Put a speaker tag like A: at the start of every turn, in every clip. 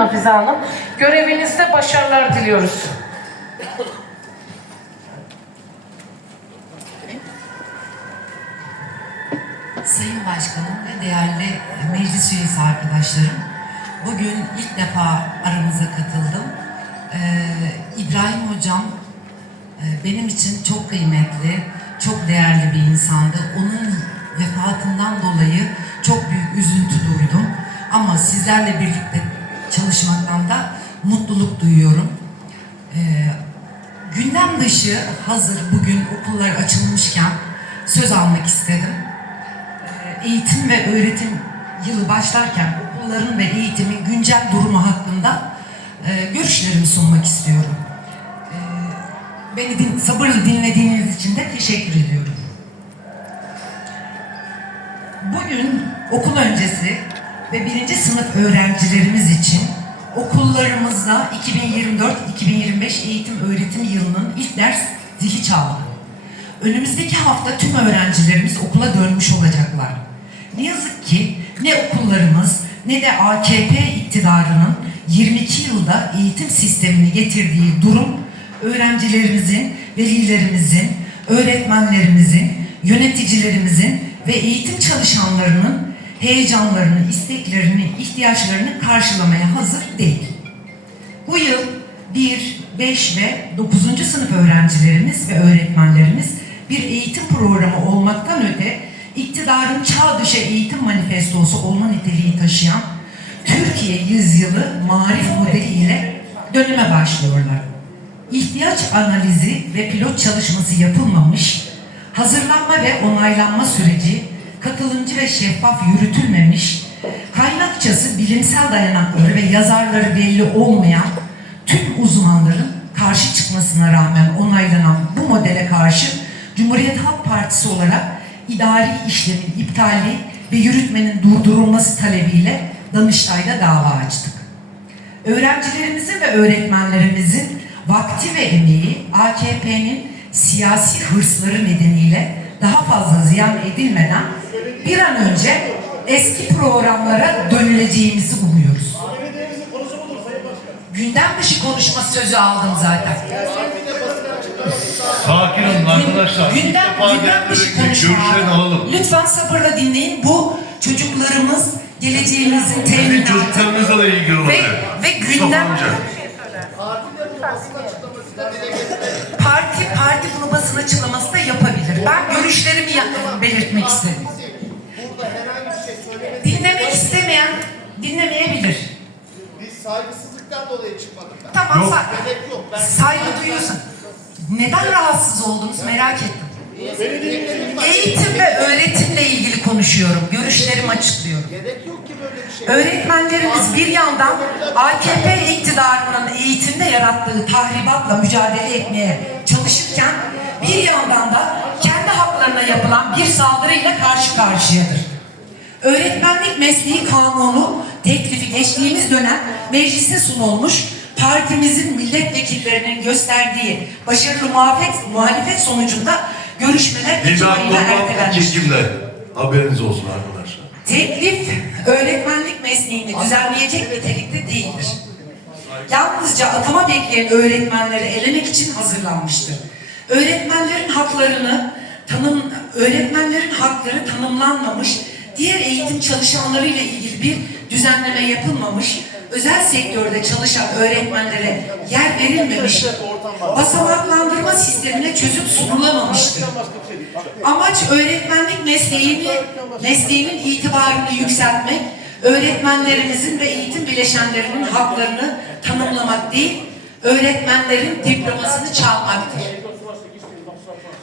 A: Hafize Hanım. Görevinizde başarılar diliyoruz.
B: Sayın Başkanım ve değerli meclis üyesi arkadaşlarım, bugün ilk defa aramıza katıldım. Ee, İbrahim Hocam e, benim için çok kıymetli, çok değerli bir insandı. Onun vefatından dolayı çok büyük üzüntü duydum. Ama sizlerle birlikte çalışmaktan da mutluluk duyuyorum. Ee, gündem dışı hazır bugün okullar açılmışken söz almak istedim eğitim ve öğretim yılı başlarken okulların ve eğitimin güncel durumu hakkında e, görüşlerimi sunmak istiyorum. E, beni din, sabırla dinlediğiniz için de teşekkür ediyorum. Bugün okul öncesi ve birinci sınıf öğrencilerimiz için okullarımızda 2024-2025 eğitim öğretim yılının ilk ders zili çaldı. Önümüzdeki hafta tüm öğrencilerimiz okula dönmüş olacaklar. Ne yazık ki ne okullarımız ne de AKP iktidarının 22 yılda eğitim sistemini getirdiği durum öğrencilerimizin, velilerimizin, öğretmenlerimizin, yöneticilerimizin ve eğitim çalışanlarının heyecanlarını, isteklerini, ihtiyaçlarını karşılamaya hazır değil. Bu yıl 1, 5 ve 9. sınıf öğrencilerimiz ve öğretmenlerimiz bir eğitim programı olmaktan öte iktidarın çağ dışı eğitim manifestosu olma niteliği taşıyan Türkiye yüzyılı marif modeliyle döneme başlıyorlar. İhtiyaç analizi ve pilot çalışması yapılmamış, hazırlanma ve onaylanma süreci katılımcı ve şeffaf yürütülmemiş, kaynakçası bilimsel dayanakları ve yazarları belli olmayan tüm uzmanların karşı çıkmasına rağmen onaylanan bu modele karşı Cumhuriyet Halk Partisi olarak idari işlemin iptali ve yürütmenin durdurulması talebiyle Danıştay'da dava açtık. Öğrencilerimizin ve öğretmenlerimizin vakti ve emeği AKP'nin siyasi hırsları nedeniyle daha fazla ziyan edilmeden bir an önce eski programlara dönüleceğimizi umuyoruz. Gündem dışı konuşma sözü aldım zaten.
C: Sakin olun arkadaşlar.
B: Gündem, gündem dışı konuşma.
C: Alalım.
B: Lütfen sabırla dinleyin. Bu çocuklarımız geleceğimizin teminatı.
C: çocuklarınızla da ilgili
B: Ve,
C: olacak.
B: ve
C: Mustafa
B: gündem parti parti bunu basın açıklaması da yapabilir. Ben görüşlerimi belirtmek istedim. İstemeyen dinlemeyebilir.
D: Biz saygısızlıktan dolayı çıkmadık ben.
B: Tamam
C: Yok.
D: Gerek yok. Ben
B: saygı duyuyorsun. Neden rahatsız oldunuz merak ettim. Eğitim ve öğretimle ilgili konuşuyorum. Görüşlerimi açıklıyorum.
D: gerek yok ki böyle bir şey.
B: Öğretmenlerimiz bir yandan AKP iktidarının eğitimde yarattığı tahribatla mücadele etmeye çalışırken bir yandan da kendi haklarına yapılan bir saldırıyla karşı karşıyadır. Öğretmenlik mesleği kanunu teklifi geçtiğimiz dönem meclise sunulmuş partimizin milletvekillerinin gösterdiği başarılı muhalefet, muhalefet sonucunda görüşmeler Ekim ayına ertelenmiştir.
C: Haberiniz olsun arkadaşlar.
B: Teklif öğretmenlik mesleğini düzenleyecek nitelikte değildir. Yalnızca atama bekleyen öğretmenleri elemek için hazırlanmıştır. Öğretmenlerin haklarını tanım öğretmenlerin hakları tanımlanmamış, diğer eğitim çalışanları ile ilgili bir düzenleme yapılmamış, özel sektörde çalışan öğretmenlere yer verilmemiş, basamaklandırma sistemine çözüm sunulamamıştır. Amaç öğretmenlik mesleğini, mesleğinin itibarını yükseltmek, öğretmenlerimizin ve eğitim bileşenlerinin haklarını tanımlamak değil, öğretmenlerin diplomasını çalmaktır.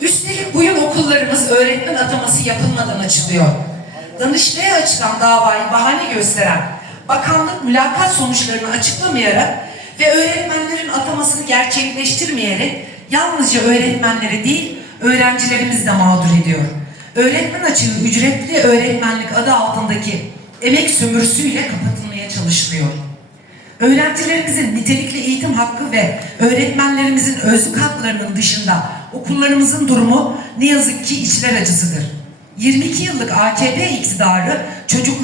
B: Üstelik bu yıl okullarımız öğretmen ataması yapılmadan açılıyor. Danıştay'a açılan davayı bahane gösteren bakanlık mülakat sonuçlarını açıklamayarak ve öğretmenlerin atamasını gerçekleştirmeyerek yalnızca öğretmenleri değil öğrencilerimiz de mağdur ediyor. Öğretmen açığı ücretli öğretmenlik adı altındaki emek sömürüsüyle kapatılmaya çalışılıyor. Öğrencilerimizin nitelikli eğitim hakkı ve öğretmenlerimizin özlük haklarının dışında okullarımızın durumu ne yazık ki içler acısıdır. 22 yıllık AKP iktidarı çocukları